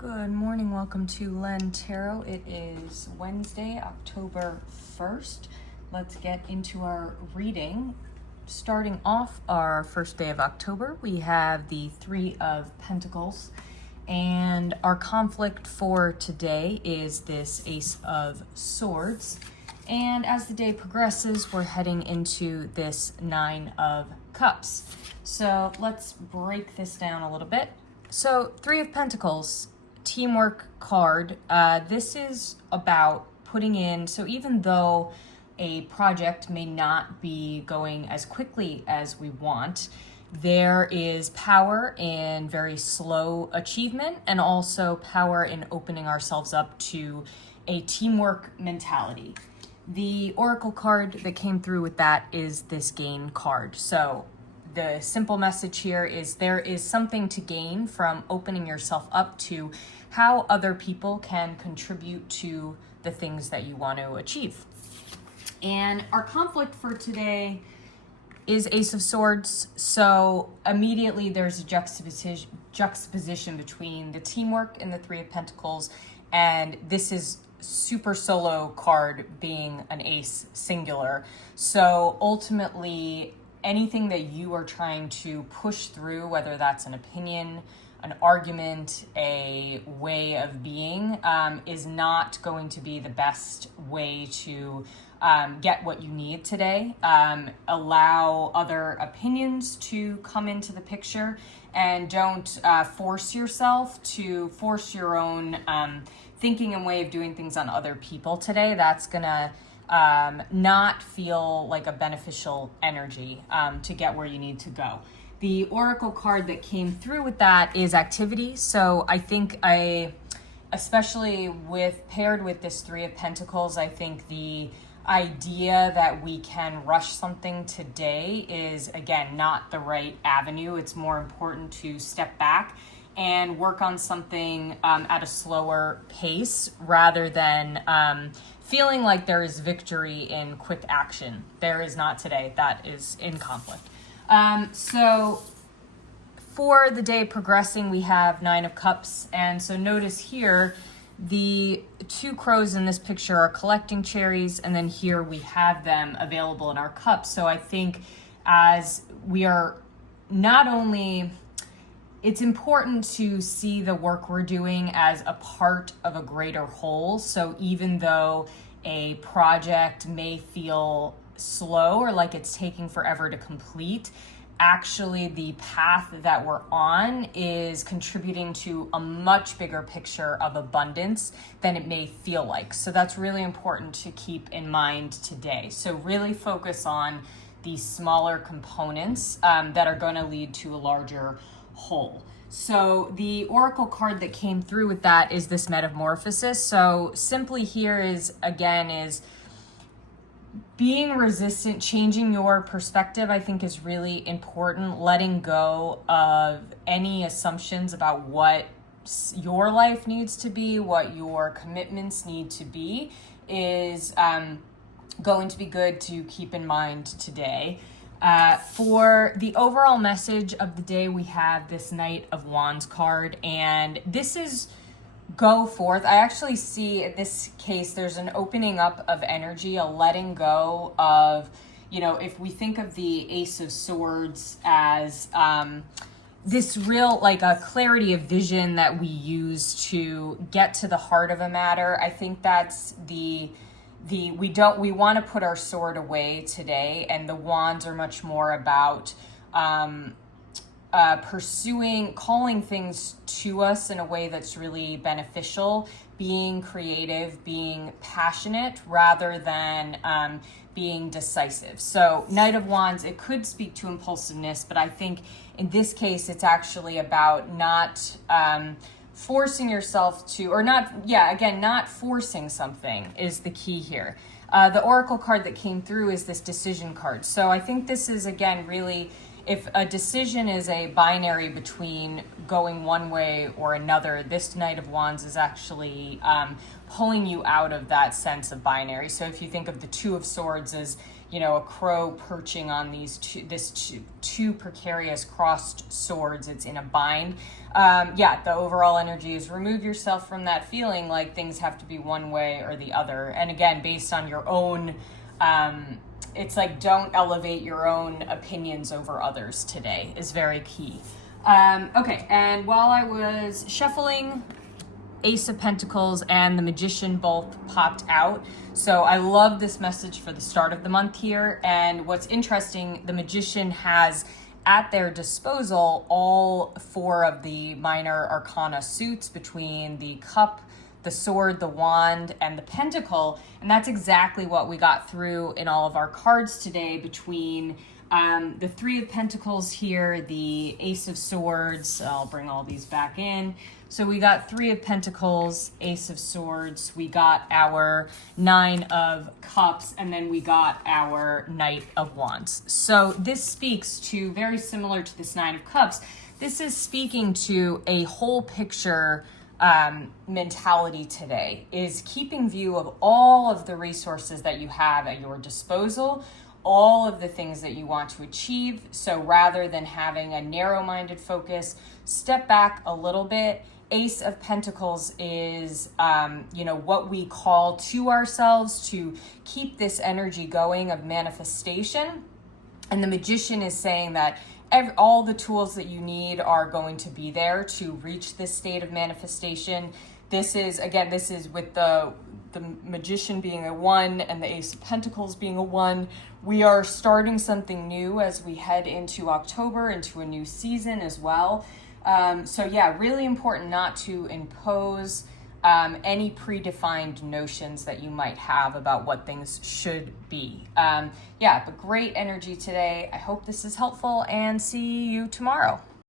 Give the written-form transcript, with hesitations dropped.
Good morning, welcome to Len Tarot. It is Wednesday, October 1st. Let's get into our reading. Starting off our first day of October, we have the Three of Pentacles. And our conflict for today is this Ace of Swords. And as the day progresses, we're heading into this Nine of Cups. So let's break this down a little bit. So Three of Pentacles, teamwork card. This is about putting in, so even though a project may not be going as quickly as we want, there is power in very slow achievement and also power in opening ourselves up to a teamwork mentality. The Oracle card that came through with that is this gain card. So the simple message here is there is something to gain from opening yourself up to how other people can contribute to the things that you want to achieve. And our conflict for today is Ace of Swords. So immediately there's a juxtaposition between the teamwork and the Three of Pentacles, and this is super solo card being an ace singular. So ultimately, anything that you are trying to push through, whether that's an opinion, an argument, a way of being, is not going to be the best way to get what you need today. Allow other opinions to come into the picture, and don't force yourself to force your own thinking and way of doing things on other people today. That's gonna not feel like a beneficial energy to get where you need to go. The Oracle card that came through with that is activity. So I think especially paired with this Three of Pentacles, I think the idea that we can rush something today is, again, not the right avenue. It's more important to step back and work on something at a slower pace rather than feeling like there is victory in quick action. There is not today. That is in conflict. So for the day progressing, we have Nine of Cups. And so notice here, the two crows in this picture are collecting cherries, and then here we have them available in our cups. So I think as we are not only, it's important to see the work we're doing as a part of a greater whole. So even though a project may feel slow or like it's taking forever to complete, actually the path that we're on is contributing to a much bigger picture of abundance than it may feel like. So that's really important to keep in mind today. So really focus on these smaller components that are going to lead to a larger whole. So the Oracle card that came through with that is this Metamorphosis. So simply here is being resistant, changing your perspective, I think is really important. Letting go of any assumptions about what your life needs to be, what your commitments need to be, is going to be good to keep in mind today. For the overall message of the day, we have this Knight of Wands card, and this is go forth. I actually see in this case, there's an opening up of energy, a letting go of, if we think of the Ace of Swords as this real, like a clarity of vision that we use to get to the heart of a matter. I think that's we want to put our sword away today, and the wands are much more about pursuing, calling things to us in a way that's really beneficial, being creative, being passionate rather than being decisive. So Knight of Wands, it could speak to impulsiveness, but I think in this case, it's actually about not forcing yourself to, or not forcing something is the key here. The Oracle card that came through is this Decision card. So I think this is, again, really, if a decision is a binary between going one way or another, this Knight of Wands is actually pulling you out of that sense of binary. So if you think of the Two of Swords as, a crow perching on two precarious crossed swords. It's in a bind. The overall energy is remove yourself from that feeling like things have to be one way or the other. And again, based on your own, it's like don't elevate your own opinions over others today is very key. Okay, and while I was shuffling, Ace of Pentacles and the Magician both popped out. So I love this message for the start of the month here. And what's interesting, the Magician has at their disposal all 4 of the minor arcana suits between the Cup, the Sword, the Wand, and the Pentacle. And that's exactly what we got through in all of our cards today between the 3 of Pentacles here, the Ace of Swords. I'll bring all these back in. So we got 3 of Pentacles, Ace of Swords, we got our 9 of Cups, and then we got our Knight of Wands. So this speaks to, very similar to this 9 of Cups, this is speaking to a whole picture mentality today, is keeping view of all of the resources that you have at your disposal, all of the things that you want to achieve. So rather than having a narrow-minded focus, step back a little bit. Ace of Pentacles is, what we call to ourselves to keep this energy going of manifestation. And the Magician is saying that all the tools that you need are going to be there to reach this state of manifestation. This is with the Magician being a 1 and the Ace of Pentacles being a 1. We are starting something new as we head into October, into a new season as well. Really important not to impose any predefined notions that you might have about what things should be. But great energy today. I hope this is helpful and see you tomorrow.